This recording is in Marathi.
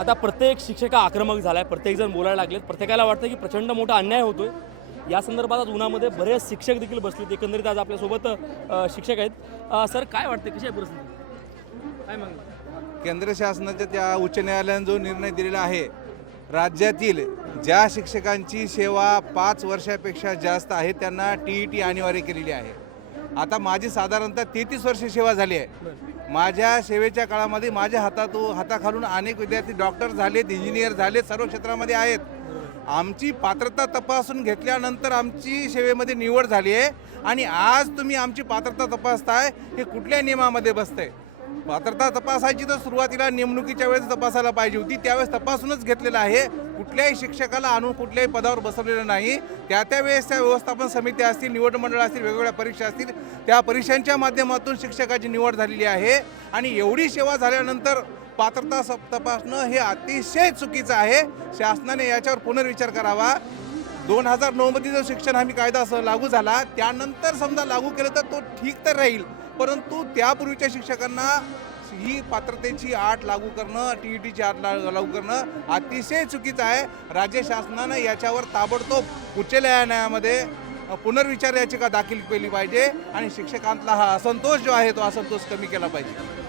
आता प्रत्येक शिक्षक हा आक्रमक झाला आहे, प्रत्येकजण बोलायला लागलेत. प्रत्येकाला वाटतं की प्रचंड मोठा अन्याय होतोय. या संदर्भात आज उन्हामध्ये बरेच शिक्षक देखील बसलेत. एकंदरीत आज आपल्यासोबत शिक्षक आहेत. सर काय वाटतं, कशी आहे परिस्थिती? काय मग केंद्र शासनाच्या त्या उच्च न्यायालयाने जो निर्णय दिलेला आहे, राज्यातील ज्या शिक्षकांची सेवा 5 वर्षापेक्षा जास्त आहे त्यांना TET अनिवार्य केलेली आहे. आता माझी साधारणतः 33 वर्ष सेवा झाली आहे. माझ्या सेवेच्या काळामध्ये माझ्या हाताखालून अनेक विद्यार्थी डॉक्टर झालेत, इंजिनियर झालेत, सर्व क्षेत्रामध्ये आहेत. आमची पात्रता तपासून घेतल्यानंतर आमची सेवेमध्ये निवड झाली आहे आणि आज तुम्ही आमची पात्रता तपासताय, हे कुठल्या नियमामध्ये बसतंय? पात्रता तपासायची तर सुरुवातीला नेमणुकीच्या वेळेस तपासायला पाहिजे होती, त्यावेळेस तपासूनच घेतलेलं आहे. कुठल्याही शिक्षकाला आणून कुठल्याही पदावर बसवलेलं नाही. त्यावेळेस त्या व्यवस्थापन समिती असतील, निवड मंडळ असतील, वेगवेगळ्या परीक्षा असतील, त्या परीक्षांच्या माध्यमातून शिक्षकाची निवड झालेली आहे. आणि एवढी सेवा झाल्यानंतर पात्रता तपासणं हे अतिशय चुकीचं आहे. शासनाने याच्यावर पुनर्विचार करावा. 2009 जो शिक्षण हमी कायदा लागू झाला, त्यानंतर समजा लागू केलं तर तो ठीक तर राहील, परंतु त्यापूर्वीच्या शिक्षकांना ही पात्रतेची अट लागू करणं, TETची अट लागू करणं अतिशय चुकीचं आहे. राज्य शासनानं याच्यावर ताबडतोब उच्च न्यायालयामध्ये पुनर्विचार याचिका दाखल केली पाहिजे आणि शिक्षकांतला हा असंतोष जो आहे तो असंतोष कमी केला पाहिजे.